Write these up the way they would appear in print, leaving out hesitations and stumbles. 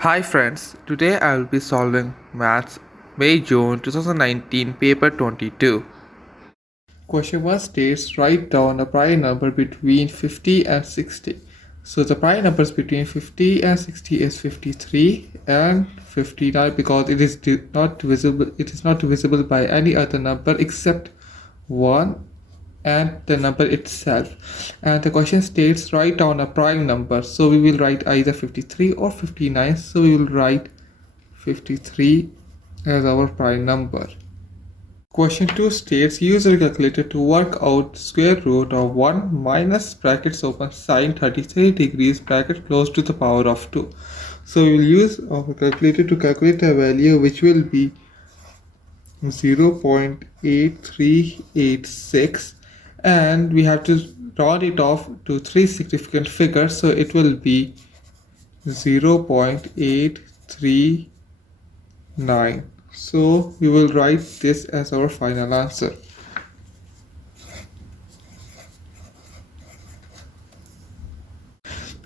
Hi friends, today I will be solving Maths May June 2019 paper 22. Question 1 states write down a prime number between 50 and 60. So the prime numbers between 50 and 60 is 53 and 59 because it is not divisible by any other number except 1 and the number itself. And the question states write down a prime number. So we will write either 53 or 59. So we will write 53 as our prime number. Question 2 states use your calculator to work out square root of 1 minus brackets open sine 33 degrees bracket close to the power of 2. So we will use our calculator to calculate a value which will be 0.8386, and we have to round it off to three significant figures, so it will be 0.839. So we will write this as our final answer.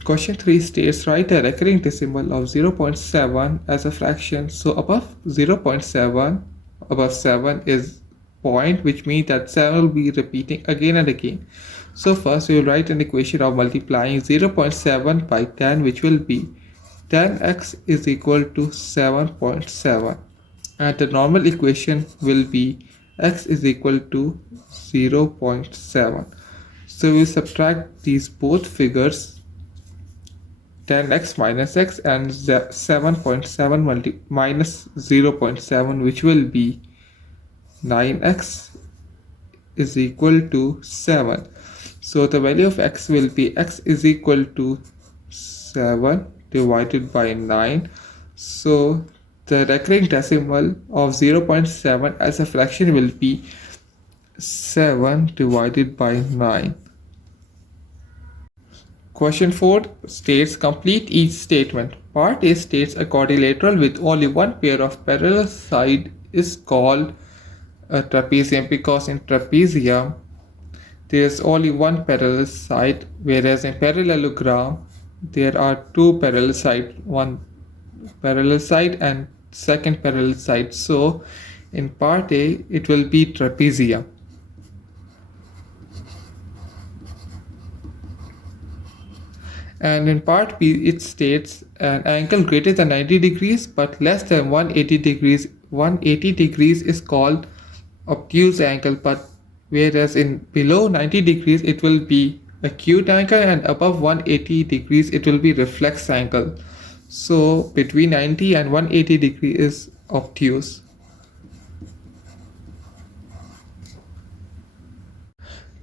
Question 3 states write a recurring decimal of 0.7 as a fraction. So above 0.7, above 7 is point, which means that 7 will be repeating again and again. So first we will write an equation of multiplying 0.7 by 10, which will be 10x is equal to 7.7, and the normal equation will be x is equal to 0.7. So we subtract these both figures, 10x minus x and 7.7 minus 0.7, which will be 9x is equal to 7. So the value of x will be x is equal to 7 divided by 9. So the recurring decimal of 0.7 as a fraction will be 7 divided by 9. Question 4 states complete each statement. Part A states a quadrilateral with only one pair of parallel sides is called a trapezium because in trapezium there is only one parallel side, whereas in parallelogram there are two parallel sides, one parallel side and second parallel side. So in part A it will be trapezium. And in part B it states an angle greater than 90 degrees but less than 180 degrees. 180 degrees is called obtuse angle, but whereas in below 90 degrees it will be acute angle and above 180 degrees it will be reflex angle. So between 90 and 180 degree is obtuse.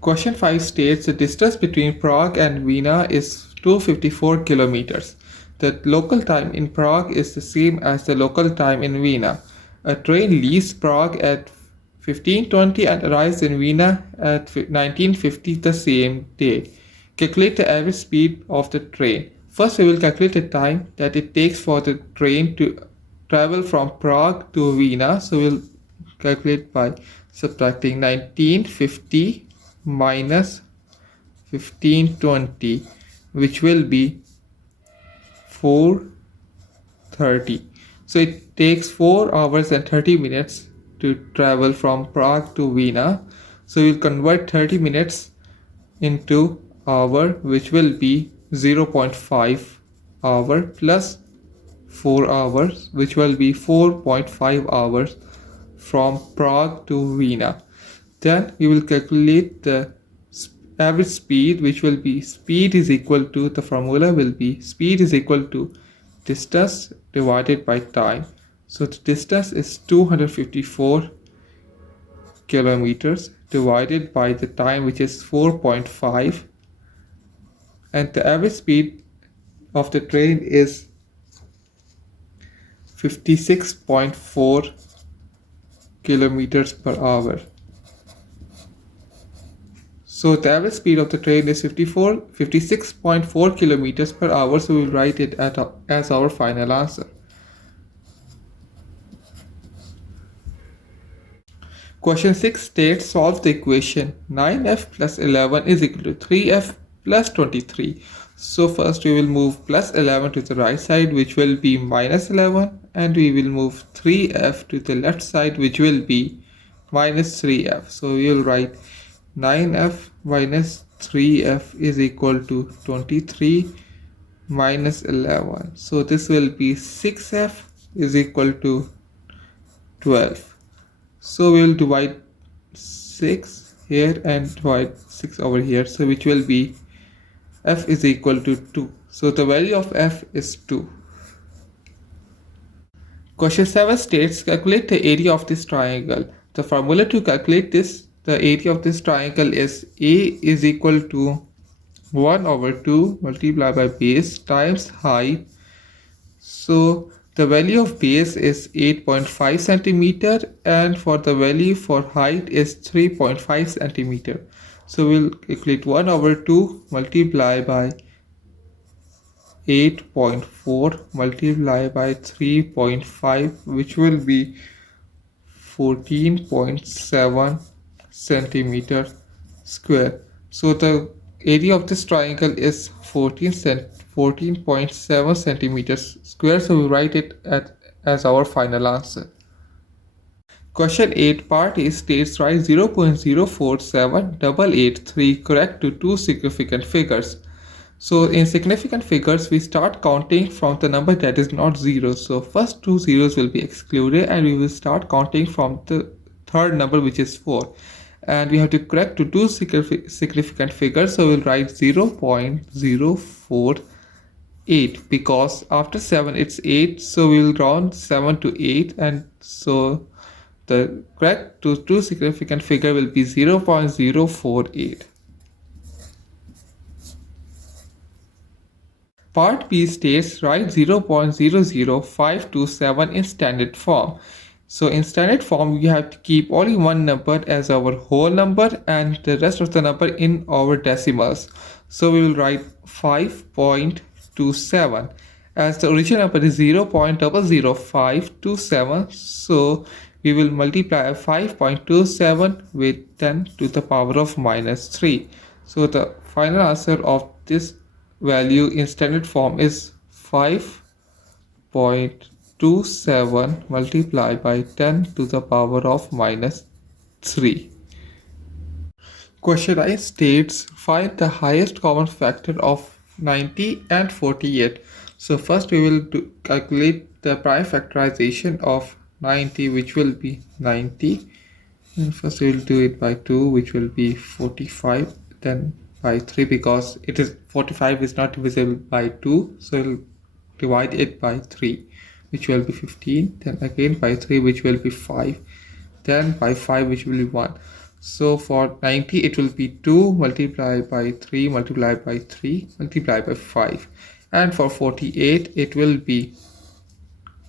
Question 5 states the distance between Prague and Vienna is 254 kilometers. The local time in Prague is the same as the local time in Vienna. A train leaves Prague at 15:20 and arrives in Vienna at 19:50 the same day. Calculate the average speed of the train. First, we will calculate the time that it takes for the train to travel from Prague to Vienna. So we'll calculate by subtracting 1950 minus 1520, which will be 4:30. So it takes 4 hours and 30 minutes to travel from Prague to Vienna. So we'll convert 30 minutes into hour, which will be 0.5 hour plus 4 hours, which will be 4.5 hours from Prague to Vienna. Then we will calculate the average speed, which will be speed is equal to, the formula will be speed is equal to distance divided by time. So the distance is 254 kilometers divided by the time, which is 4.5, and the average speed of the train is 56.4 kilometers per hour. So the average speed of the train is 56.4 kilometers per hour. So we will write it as our final answer. Question 6 states solve the equation 9f plus 11 is equal to 3f plus 23. So first we will move plus 11 to the right side, which will be minus 11, and we will move 3f to the left side, which will be minus 3f. So we will write 9f minus 3f is equal to 23 minus 11. So this will be 6f is equal to 12. So we will divide 6 here and divide 6 over here. So which will be f is equal to 2. So the value of f is 2. Question 7 states calculate the area of this triangle. The formula to calculate the area of this triangle is A is equal to 1 over 2 multiplied by base times height. So the value of base is 8.5 centimeter, and for the value for height is 3.5 centimeter. So we'll calculate 1 over 2 multiplied by 8.4 multiplied by 3.5, which will be 14.7 centimeter square. So the area of this triangle is 14.7 centimeters square. So we write it as our final answer. Question 8 part A states write 0.047883 correct to two significant figures. So in significant figures, we start counting from the number that is not 0. So first two zeros will be excluded, and we will start counting from the third number, which is 4. And we have to correct to two significant figures. So we'll write 0.048 because after 7 it's 8. So we will round 7 to 8, and so the correct to two significant figure will be 0.048. Part B states write 0.00527 in standard form. So in standard form, we have to keep only one number as our whole number and the rest of the number in our decimals. So we will write 5.27 as the original number is 0.00527. So we will multiply 5.27 with 10 to the power of minus 3. So the final answer of this value in standard form is 5.27 multiplied by 10 to the power of minus 3. Question 9 states find the highest common factor of 90 and 48. So first we will calculate the prime factorization of 90, which will be 90, and first we will do it by 2, which will be 45, then by 3 because it is 45 is not divisible by 2, so we'll divide it by 3, which will be 15, then again by 3, which will be 5, then by 5, which will be 1. So for 90 it will be 2 multiplied by 3 multiplied by 3 multiplied by 5, and for 48 it will be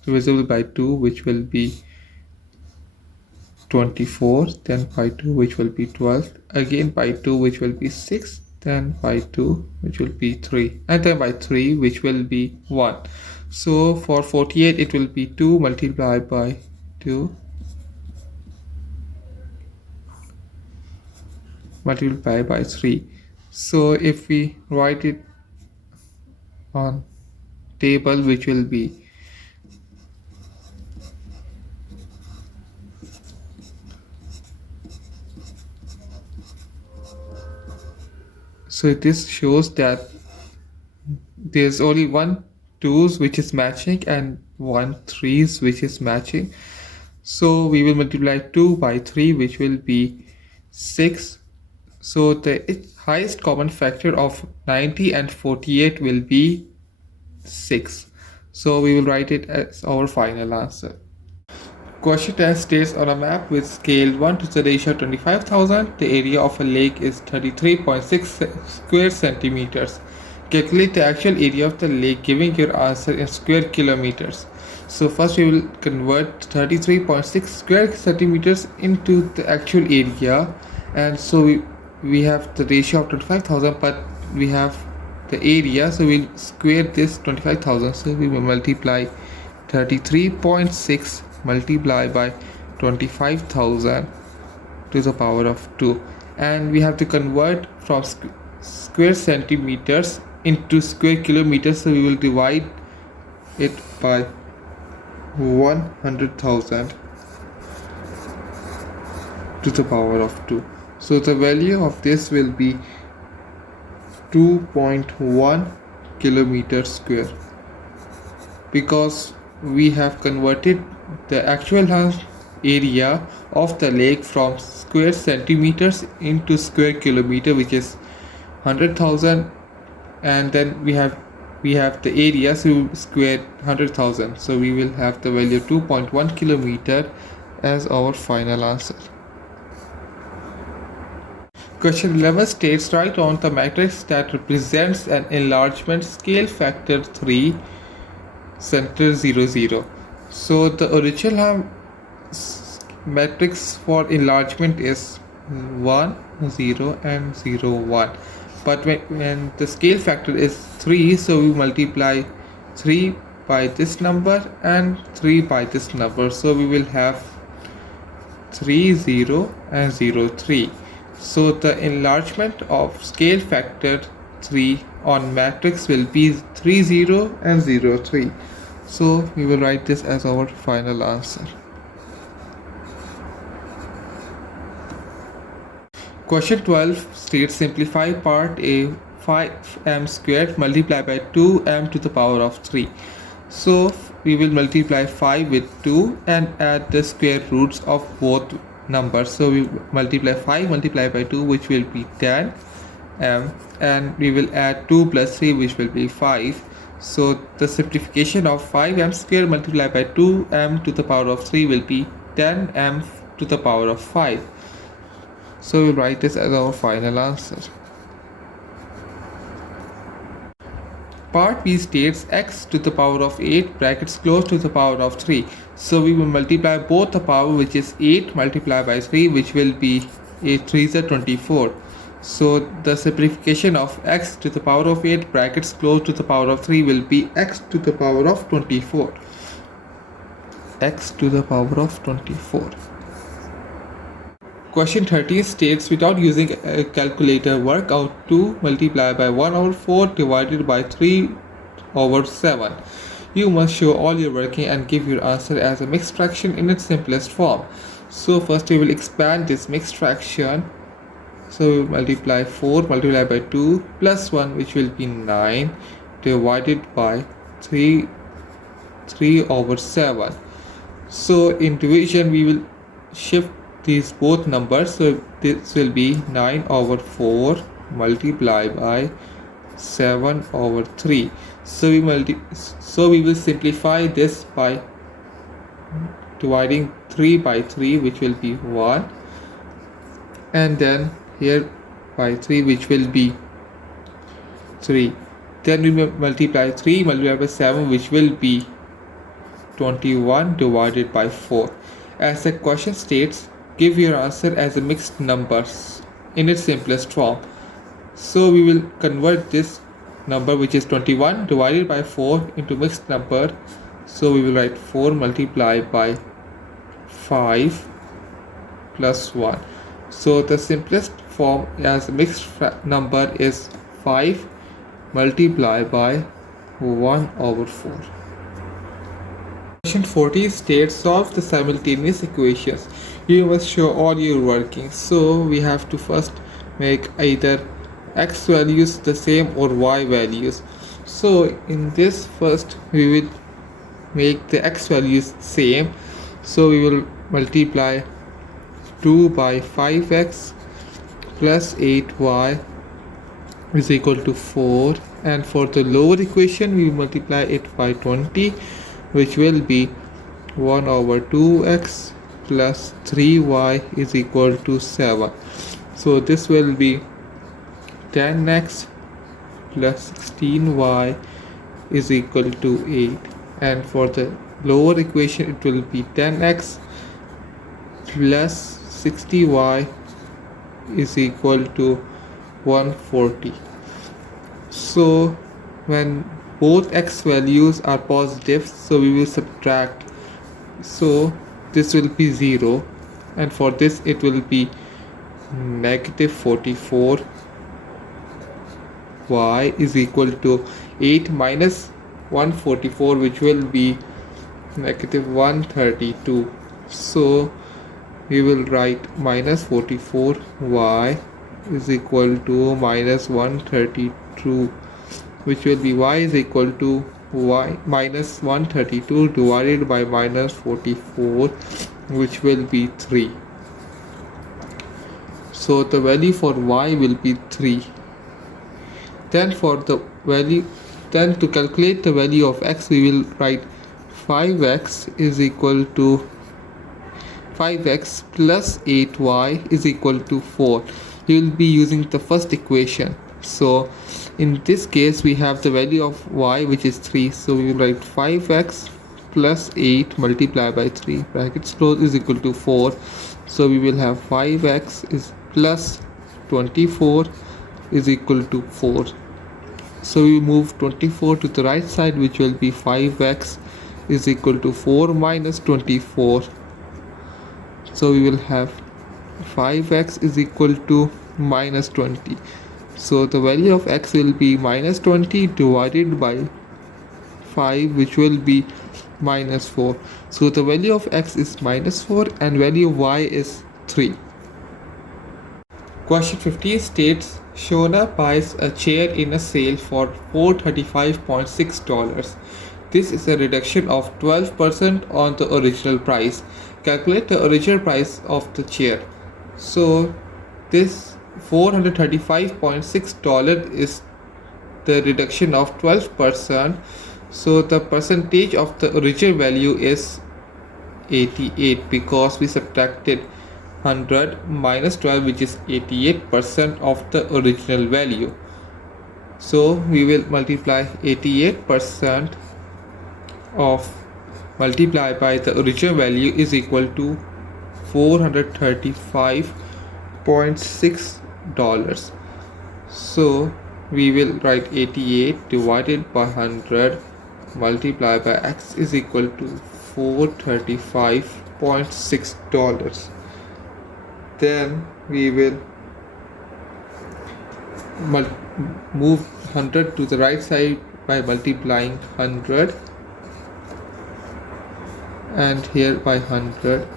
divisible by 2, which will be 24, then by 2, which will be 12, again by 2, which will be 6, then by 2, which will be 3, and then by 3, which will be 1. So for 48 it will be 2 multiplied by 2 multiplied by 3. So if we write it on table, which will be so this shows that there's only one 2's which is matching and one 3's which is matching. So we will multiply 2 by 3, which will be 6. So the highest common factor of 90 and 48 will be 6. So we will write it as our final answer. Question 10 states on a map with scale 1 to the ratio 25,000, the area of a lake is 33.6 square centimeters. Calculate the actual area of the lake, giving your answer in square kilometers. So first we will convert 33.6 square centimeters into the actual area, and so we have the ratio of 25,000, but we have the area, so we'll square this 25,000. So we will multiply 33.6 multiplied by 25,000 to the power of 2, and we have to convert from square centimeters into square kilometers, so we will divide it by 100,000 to the power of 2. So the value of this will be 2.1 kilometer square, because we have converted the actual area of the lake from square centimeters into square kilometer, which is 100,000, and then we have the area, so square 100,000, so we will have the value 2.1 kilometer as our final answer. Question 11 states, write on the matrix that represents an enlargement scale factor 3, center 0, 0. So the original matrix for enlargement is 1, 0 and 0, 1. But when the scale factor is 3, so we multiply 3 by this number and 3 by this number. So we will have 3, 0 and 0, 3. So the enlargement of scale factor 3 on matrix will be 3, 0 and 0, 3. So we will write this as our final answer. Question 12 states, simplify part A, 5m squared multiplied by 2m to the power of 3. So we will multiply 5 with 2 and add the square roots of both numbers. So we multiply 5 multiplied by 2, which will be 10m, and we will add 2 plus 3, which will be 5. So the simplification of 5m squared multiplied by 2m to the power of 3 will be 10m to the power of 5. So we'll write this as our final answer. Part B states x to the power of 8 brackets close to the power of 3. So we will multiply both the power, which is 8 multiplied by 3, which will be 8 3s are 24. So the simplification of x to the power of 8 brackets close to the power of 3 will be x to the power of 24. X to the power of 24. Question 13 states, without using a calculator, work out 2 multiplied by 1 over 4 divided by 3 over 7. You must show all your working and give your answer as a mixed fraction in its simplest form. So first we will expand this mixed fraction. So we will multiply 4 multiplied by 2 plus 1, which will be 9, divided by 3 over 7. So in division we will shift these both numbers, so this will be 9 over 4 multiplied by 7 over 3. So we will simplify this by dividing 3 by 3, which will be 1, and then here by 3, which will be 3. Then we will multiply 3 multiplied by 7, which will be 21 divided by 4. As the question states, give your answer as a mixed numbers in its simplest form. So we will convert this number, which is 21 divided by 4, into mixed number. So we will write 4 multiplied by 5 plus 1. So the simplest form as a mixed number is 5 multiplied by 1 over 4. Question 14 states, solve the simultaneous equations. You must show all your workings. So we have to first make either x values the same or y values. So in this, first we will make the x values same. So we will multiply 2 by 5x plus 8y is equal to 4, and for the lower equation we multiply it by 20, which will be 1 over 2x plus 3y is equal to 7. So this will be 10x plus 16y is equal to 8, and for the lower equation it will be 10x plus 60y is equal to 140. So when both x values are positive, so we will subtract, so this will be 0, and for this it will be negative 44 y is equal to 8 minus 144, which will be negative 132. So we will write minus 44y is equal to minus 132, which will be y is equal to y minus 132 divided by minus 44, which will be 3. So the value for y will be 3. Then to calculate the value of x, we will write 5x is equal to 5x plus 8y is equal to 4. We will be using the first equation. So in this case we have the value of y, which is 3. So we will write 5x plus 8 multiplied by 3 brackets close is equal to 4. So we will have 5x is plus 24 is equal to 4. So we move 24 to the right side, which will be 5x is equal to 4 minus 24. So we will have 5x is equal to minus 20. So the value of x will be minus 20 divided by 5, which will be minus 4. So the value of x is minus 4 and value of y is 3. Question 15 states, Shona buys a chair in a sale for $435.6. This is a reduction of 12% on the original price. Calculate the original price of the chair. So this $435.6 is the reduction of 12%. So the percentage of the original value is 88, because we subtracted 100 minus 12, which is 88% of the original value. So we will multiply 88% of multiply by the original value is equal to $435.6. So we will write 88 divided by 100 multiplied by x is equal to $435.6. Then we will move 100 to the right side by multiplying 100 and here by 100,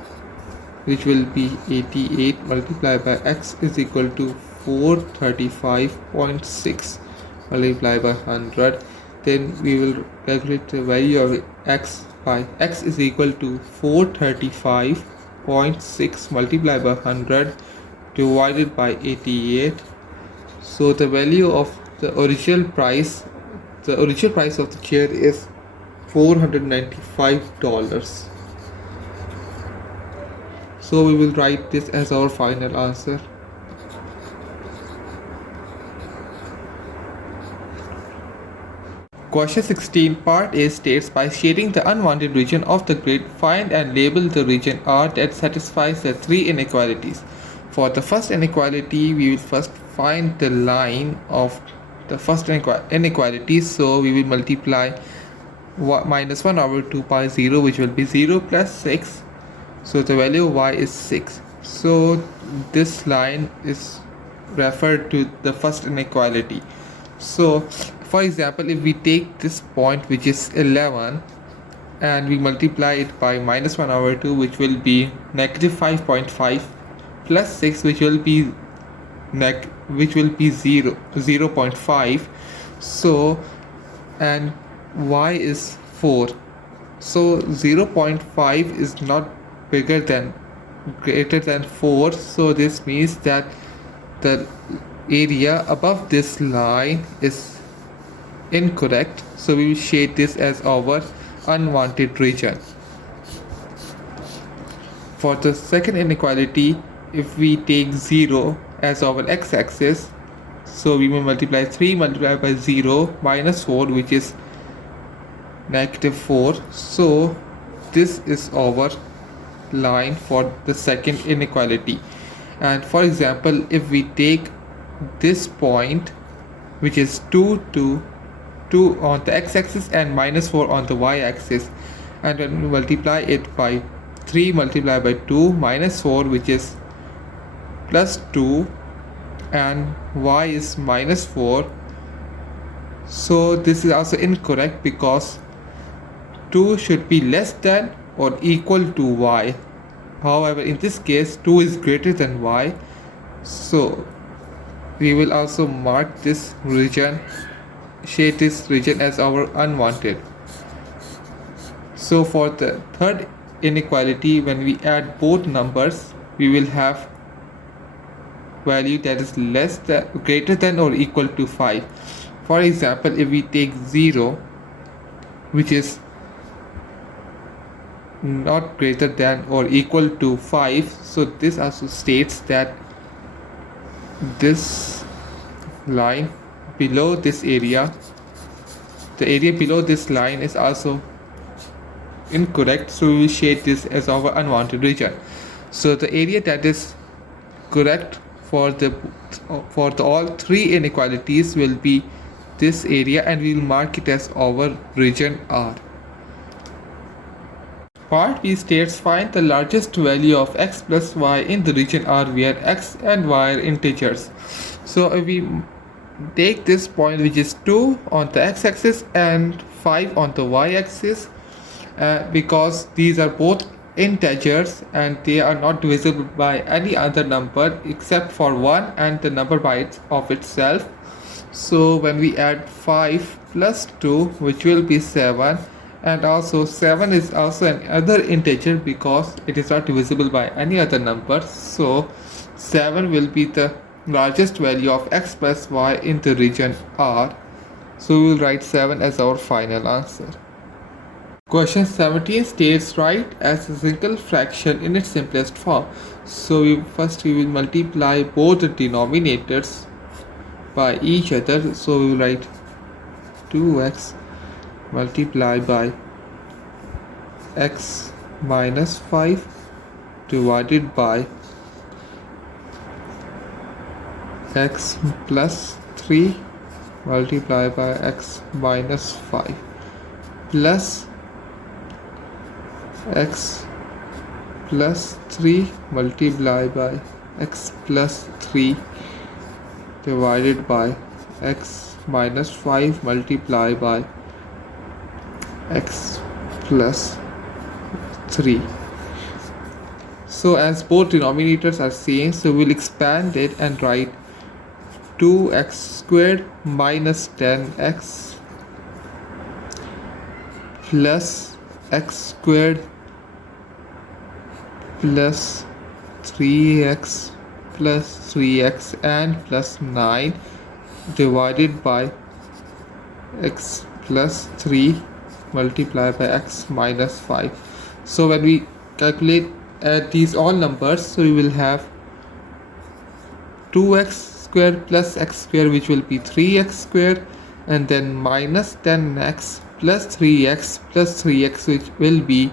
which will be 88 multiplied by x is equal to 435.6 multiplied by 100. Then we will calculate the value of x by x is equal to 435.6 multiplied by 100 divided by 88. So the value of the original price of the chair is $495. So we will write this as our final answer. Question 16 part A states, by shading the unwanted region of the grid, find and label the region R that satisfies the three inequalities. For the first inequality, we will first find the line of the first inequality. So we will multiply minus 1 over 2 pi 0, which will be 0 plus 6. So the value of y is 6. So this line is referred to the first inequality. So for example, if we take this point, which is 11, and we multiply it by minus 1 over 2, which will be negative 5.5 plus 6, which will be 0.5. So and y is 4. So 0.5 is not greater than 4. So this means that the area above this line is incorrect. So we will shade this as our unwanted region. For the second inequality, if we take 0 as our x-axis, so we will multiply 3 multiplied by 0 minus 4, which is negative 4. So this is our line for the second inequality. And for example, if we take this point, which is 2 on the x-axis and minus 4 on the y-axis, and when we multiply it by 3 multiplied by 2 minus 4, which is plus 2, and y is minus 4, So this is also incorrect because 2 should be less than or equal to y. However, in this case 2 is greater than y. So we will also mark this region, shade this region as our unwanted. So for the third inequality, when we add both numbers, we will have value that is less than, greater than or equal to 5. For example, if we take 0, which is not greater than or equal to 5, so this also states that this line below this area, the area below this line is also incorrect, so we will shade this as our unwanted region. So the area that is correct for all three inequalities will be this area, and we will mark it as our region R. Part B states find the largest value of x plus y in the region R where x and y are integers. So if we take this point, which is 2 on the x-axis and 5 on the y-axis, because these are both integers and they are not divisible by any other number except for 1 and the number by of itself. So when we add 5 plus 2, which will be 7, and also 7 is also another integer because it is not divisible by any other number, so 7 will be the largest value of x plus y in the region R. So we will write 7 as our final answer. Question 17 states write as a single fraction in its simplest form. So first we will multiply both the denominators by each other. So we will write 2x multiplied by x minus 5 divided by x plus 3 multiplied by x minus 5 plus x plus 3 multiplied by x plus 3 divided by x minus 5 multiplied by x plus 3. So as both denominators are same, so we'll expand it and write 2x squared minus 10x plus x squared plus 3x plus 3x and plus 9 divided by x plus 3 multiplied by x minus 5. So when we calculate these all numbers, so we will have 2x squared plus x squared, which will be 3x squared, and then minus 10x plus 3x, which will be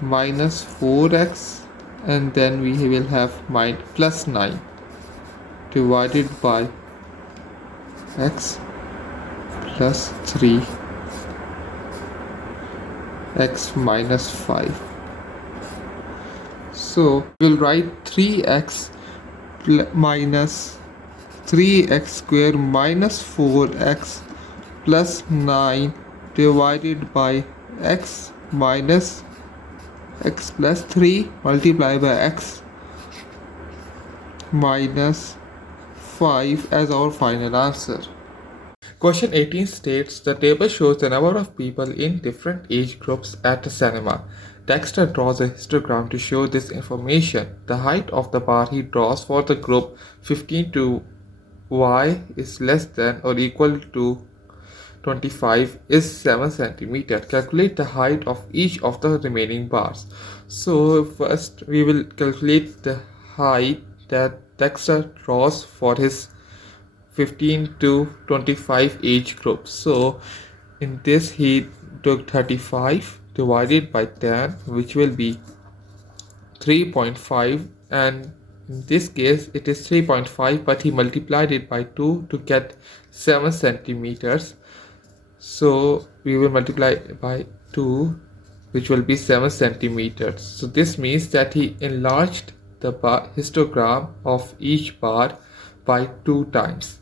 minus 4x, and then we will have plus 9 divided by x plus 3 x minus 5. So we'll write 3x minus 3x square minus 4x plus 9 divided by x minus x plus 3 multiplied by x minus 5 as our final answer. Question 18 states the table shows the number of people in different age groups at the cinema. Dexter draws a histogram to show this information. The height of the bar he draws for the group 15 to y is less than or equal to 25 is 7 cm. Calculate the height of each of the remaining bars. So first we will calculate the height that Dexter draws for his 15 to 25 age group. So in this he took 35 divided by 10, which will be 3.5, and in this case it is 3.5, but he multiplied it by 2 to get 7 centimeters. So we will multiply by 2, which will be 7 centimeters. So this means that he enlarged the histogram of each bar by 2 times.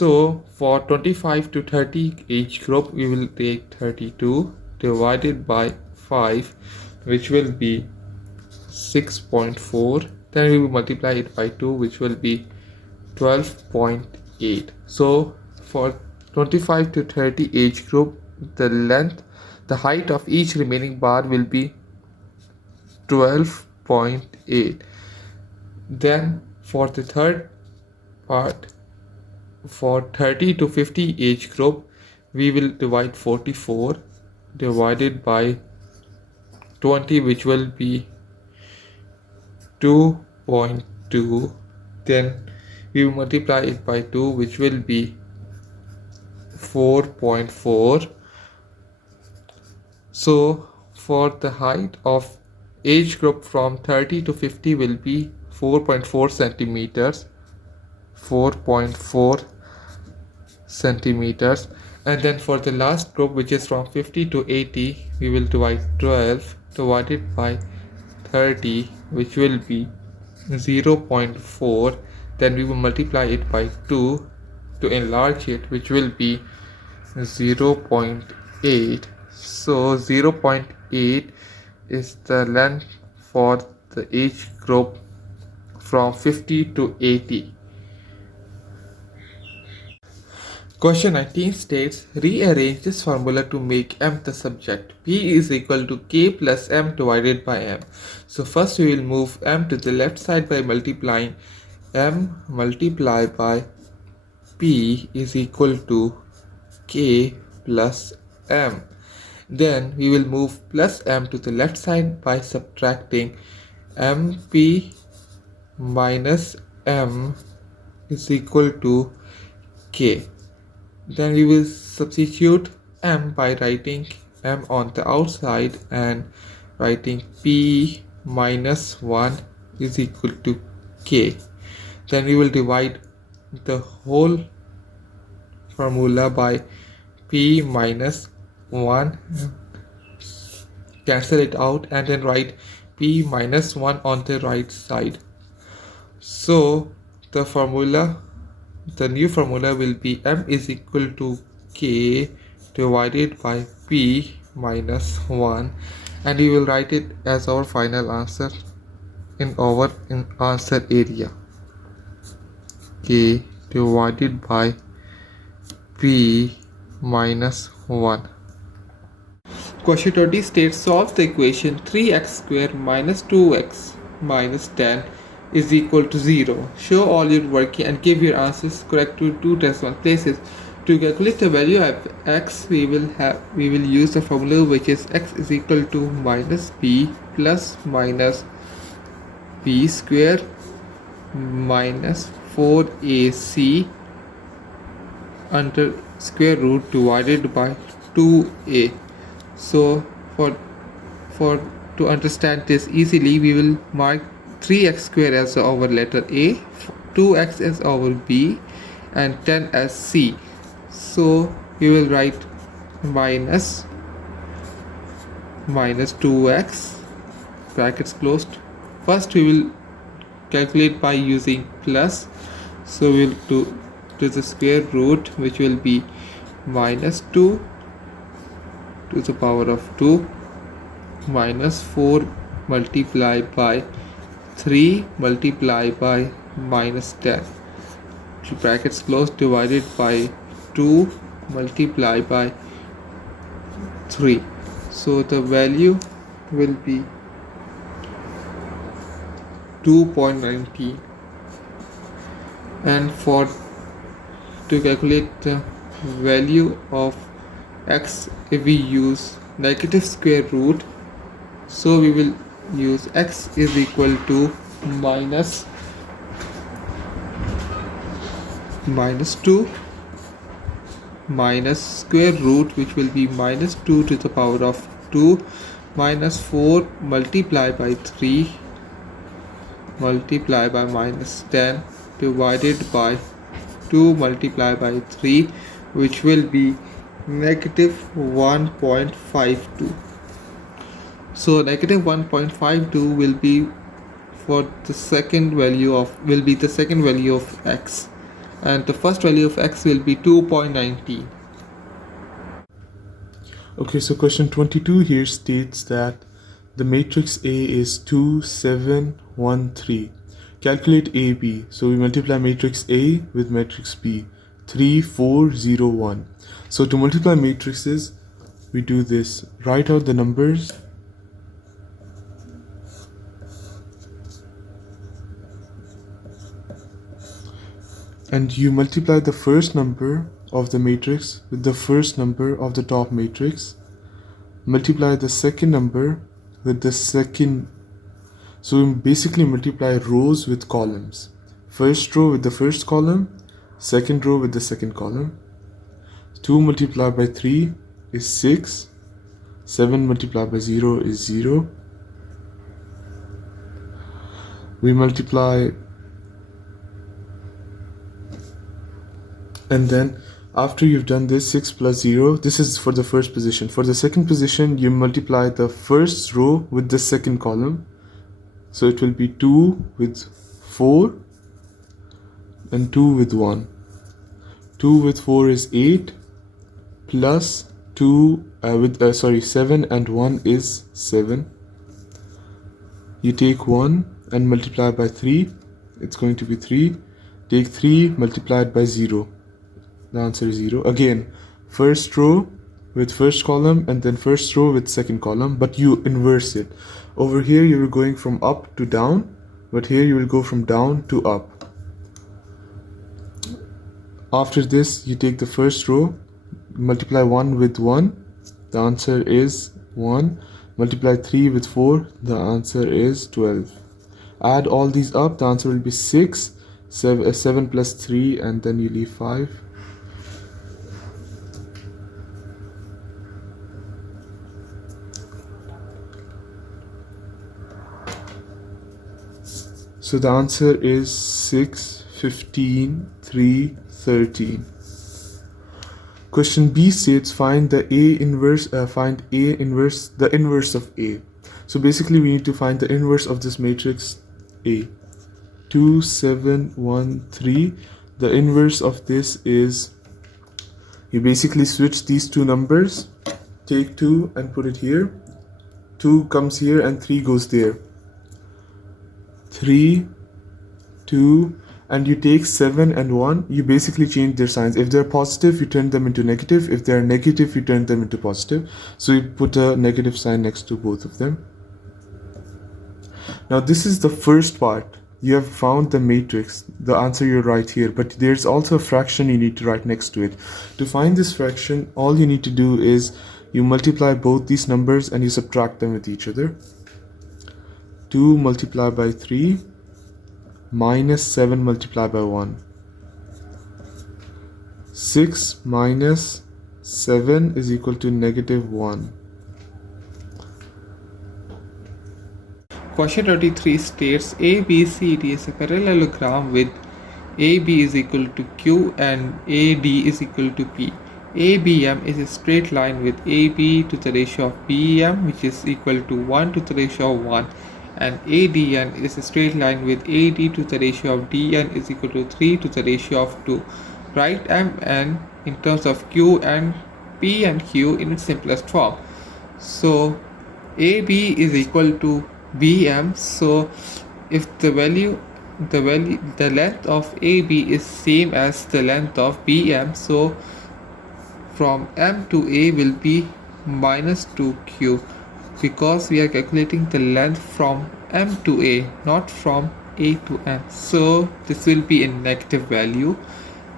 So for 25 to 30 age group, we will take 32 divided by 5, which will be 6.4. Then we will multiply it by 2, which will be 12.8. So for 25 to 30 age group, the height of each remaining bar will be 12.8. Then for the third part, for 30 to 50 age group, we will divide 44 divided by 20, which will be 2.2. Then we will multiply it by 2, which will be 4.4. So for the height of age group from 30 to 50 will be 4.4 centimeters. 4.4 centimeters. And then for the last group, which is from 50 to 80, we will divide 12 divided by 30, which will be 0.4. Then we will multiply it by 2 to enlarge it, which will be 0.8. So 0.8 is the length for the age group from 50 to 80. Question 19 states, rearrange this formula to make m the subject. P is equal to k plus m divided by m. So first we will move m to the left side by multiplying m multiplied by p is equal to k plus m. Then we will move plus m to the left side by subtracting mp minus m is equal to k. Then we will substitute m by writing m on the outside and writing p minus 1 is equal to k. Then we will divide the whole formula by p minus 1, cancel it out, and then write p minus 1 on the right side. So the new formula will be m is equal to k divided by p minus 1, and we will write it as our final answer in our answer area. K divided by p minus 1. Question 20 states, solve the equation 3x square minus 2x minus 10 is equal to 0. Show all your work and give your answers correct to two decimal places. To calculate the value of x, we will use the formula, which is x is equal to minus b plus minus b square minus 4ac under square root divided by 2a. So to understand this easily, we will mark 3x square as our letter A, 2x as our B, and 10 as C. So we will write minus 2x, brackets closed. First we will calculate by using plus. So we will do the square root, which will be minus 2 to the power of 2 minus 4 multiplied by 3 multiplied by minus 10, brackets closed, divided by 2 multiplied by 3. So the value will be 2.19. And to calculate the value of x, if we use negative square root, so we will use x is equal to minus 2 minus square root, which will be minus 2 to the power of 2 minus 4 multiplied by 3 multiplied by minus 10 divided by 2 multiplied by 3, which will be negative 1.52. So negative 1.52 will be the second value of x. and the first value of x will be 2.19. Okay, so question 22 here states that the matrix A is 2, 7, 1, 3. Calculate AB. So we multiply matrix A with matrix B. 3, 4, 0, 1. So to multiply matrices, we do this. Write out the numbers. And you multiply the first number of the matrix with the first number of the top matrix. Multiply the second number with the second. So we basically multiply rows with columns. First row with the first column, second row with the second column. 2 multiplied by 3 is 6. 7 multiplied by 0 is 0. We multiply, and then after you've done this, 6 plus 0, this is for the first position. For the second position, you multiply the first row with the second column. So it will be 2 with 4 and 2 with 1. 2 with 4 is 8 plus 7 and 1 is 7. You take 1 and multiply by 3. It's going to be 3. Take 3 multiplied by 0. The answer is 0. Again, first row with first column and then first row with second column, but you inverse it. Over here you are going from up to down, but here you will go from down to up. After this, you take the first row, multiply 1 with 1, the answer is 1. Multiply 3 with 4, the answer is 12. Add all these up, the answer will be 6, 7 plus 3, and then you leave 5. So the answer is 6, 15, 3, 13. Question B states find the inverse of A. So basically we need to find the inverse of this matrix A. 2, 7, 1, 3. The inverse of this is, you basically switch these two numbers, take 2 and put it here. 2 comes here and 3 goes there. 3, 2, and you take 7 and 1, you basically change their signs. If they're positive, you turn them into negative. If they're negative, you turn them into positive. So you put a negative sign next to both of them. Now this is the first part. You have found the matrix, the answer you write here, but there's also a fraction you need to write next to it. To find this fraction, all you need to do is you multiply both these numbers and you subtract them with each other. 2 multiplied by 3 minus 7 multiplied by 1. 6 minus 7 is equal to negative 1. Question 33 states ABCD is a parallelogram with AB is equal to Q and AD is equal to P. ABM is a straight line with AB to the ratio of BM, which is equal to 1 to the ratio of 1, and ADN is a straight line with AD to the ratio of DN is equal to 3 to the ratio of 2. Write MN in terms of Q and P and Q in its simplest form. So AB is equal to BM. So if the length of AB is same as the length of BM, so from M to A will be minus 2Q, because we are calculating the length from M to A, not from A to M. So this will be a negative value.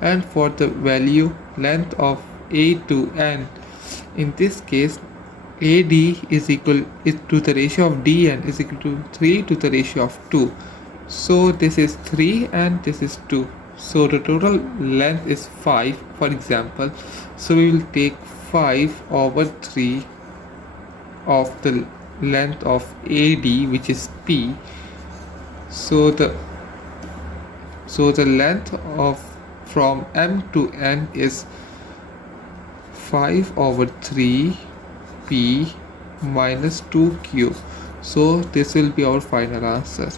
And for the value length of A to N, in this case AD is equal to the ratio of DN is equal to 3 to the ratio of 2. So this is 3 and this is 2. So the total length is 5, for example. So we will take 5 over 3 of the length of AD, which is P. So the length of from M to N is 5 over 3 P minus 2Q. So this will be our final answer.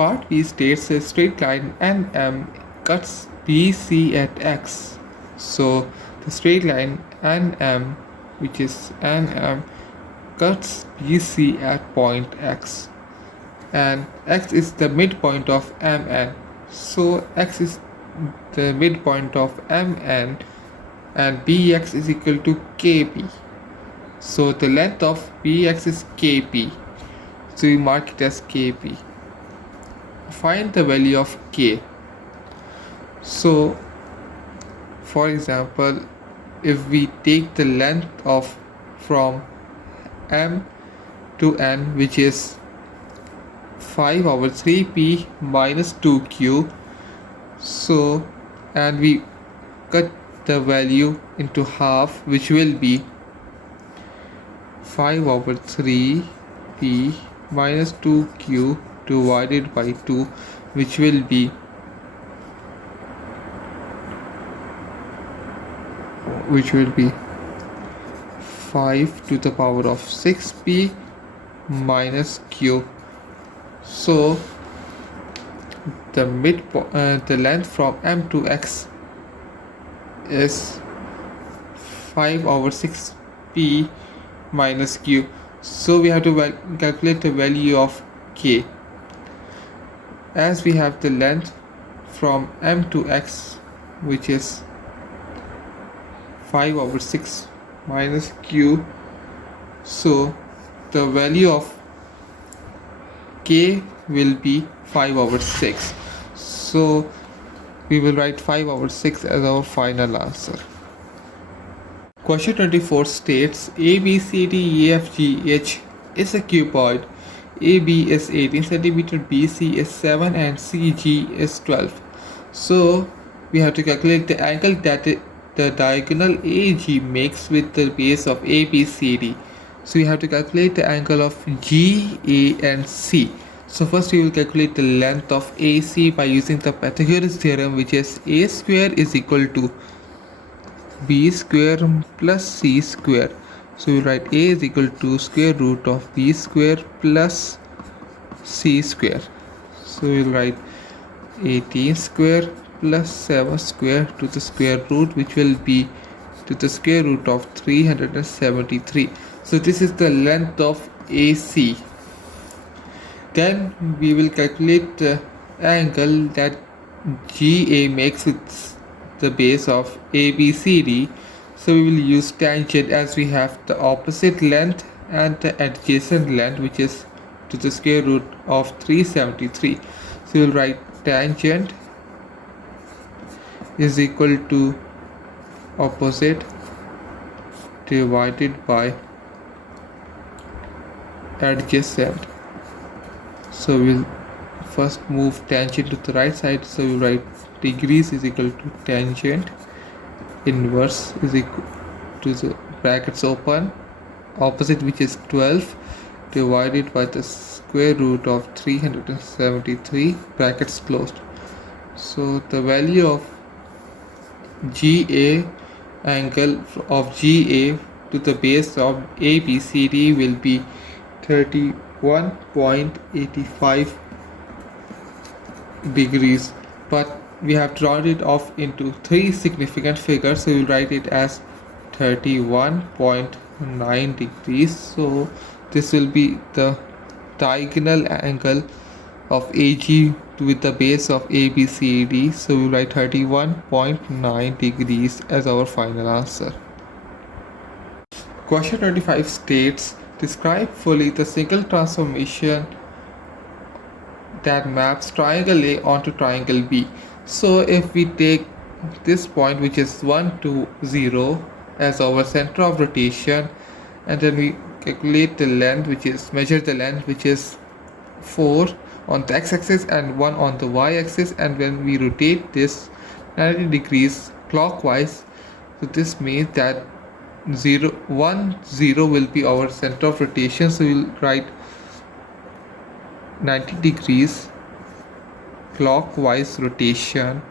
part B states a straight line NM cuts BC at X. So the straight line NM, which is NM, cuts BC at point X, and X is the midpoint of MN. So X is the midpoint of MN, and BX is equal to KP. So the length of BX is KP. So we mark it as KP. Find the value of K. So for example, if we take the length of from M to N, which is 5 over 3p minus 2q, so and we cut the value into half, which will be 5 over 3p minus 2q divided by 2, which will be 5 to the power of 6p minus q. So the length from M to X is 5 over 6p minus q. So we have to calculate the value of K. As we have the length from M to X, which is 5 over 6 minus q, so the value of K will be 5 over 6. So we will write 5 over 6 as our final answer. Question 24 states ABCDEFGH is a cuboid. AB is 18 cm, BC is 7 and CG is 12. So we have to calculate the angle that the diagonal AG makes with the base of ABCD. So we have to calculate the angle of G, A and C. So first we will calculate the length of AC by using the Pythagoras theorem, which is A square is equal to B square plus C square. So we write A is equal to square root of B square plus C square. So we will write 18 square plus 7 square to the square root, which will be to the square root of 373. So this is the length of AC. Then we will calculate the angle that GA makes with the base of ABCD. So we will use tangent, as we have the opposite length and the adjacent length, which is to the square root of 373. So we will write tangent is equal to opposite divided by adjacent. So we'll first move tangent to the right side. So we'll write degrees is equal to tangent inverse is equal to the brackets open opposite, which is 12, divided by the square root of 373 brackets closed. So the value of GA angle of GA to the base of ABCD will be 31.85 degrees, but we have drawn it off into 3 significant figures, so we'll write it as 31.9 degrees. So this will be the diagonal angle of AG with the base of ABCD. So we'll write 31.9 degrees as our final answer. Question 25 states, describe fully the single transformation that maps triangle A onto triangle B. So if we take this point, which is 1 to 0, as our center of rotation, and then we calculate the length, which is measure the length, which is 4 on the x-axis and 1 on the y-axis, and when we rotate this 90 degrees clockwise, so this means that 0 1 0 will be our center of rotation. So we'll write 90 degrees clockwise rotation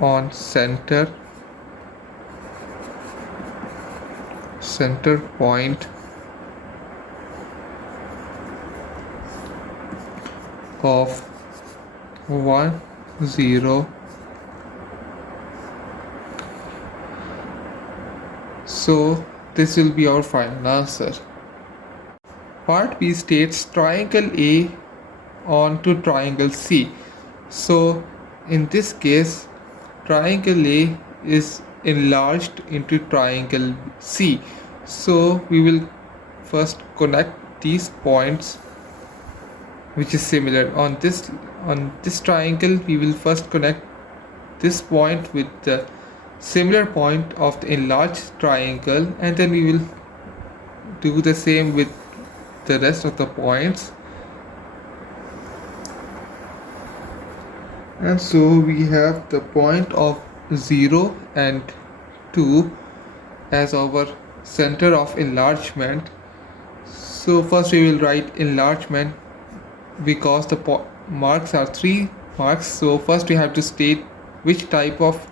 on center center point of 1 0. So this will be our final answer. Part B states triangle A onto triangle C. So in this case, triangle A is enlarged into triangle C. So we will first connect these points which is similar. On this triangle we will first connect this point with the similar point of the enlarged triangle, and then we will do the same with the rest of the points. And so we have the point of 0 and 2 as our center of enlargement. So first we will write enlargement because the marks are 3 marks. So first we have to state which type of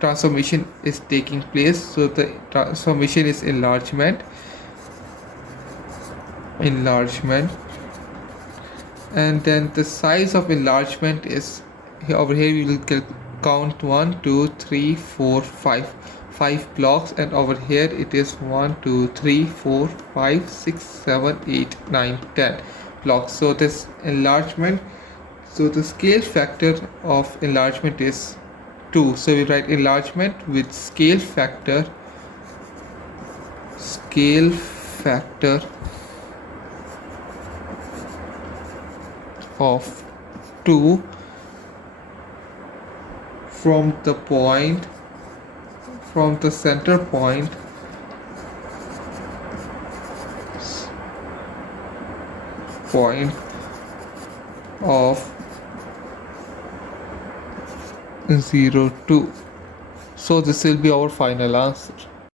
transformation is taking place. So the transformation is enlargement, and then the size of enlargement is over here. We will count 1 2 3 4 5 blocks, and over here it is 1 2 3 4 5 6 7 8 9 10 blocks. So this enlargement, so the scale factor of enlargement is 2. So we write enlargement with scale factor of 2 from the center point of 0 2. So this will be our final answer.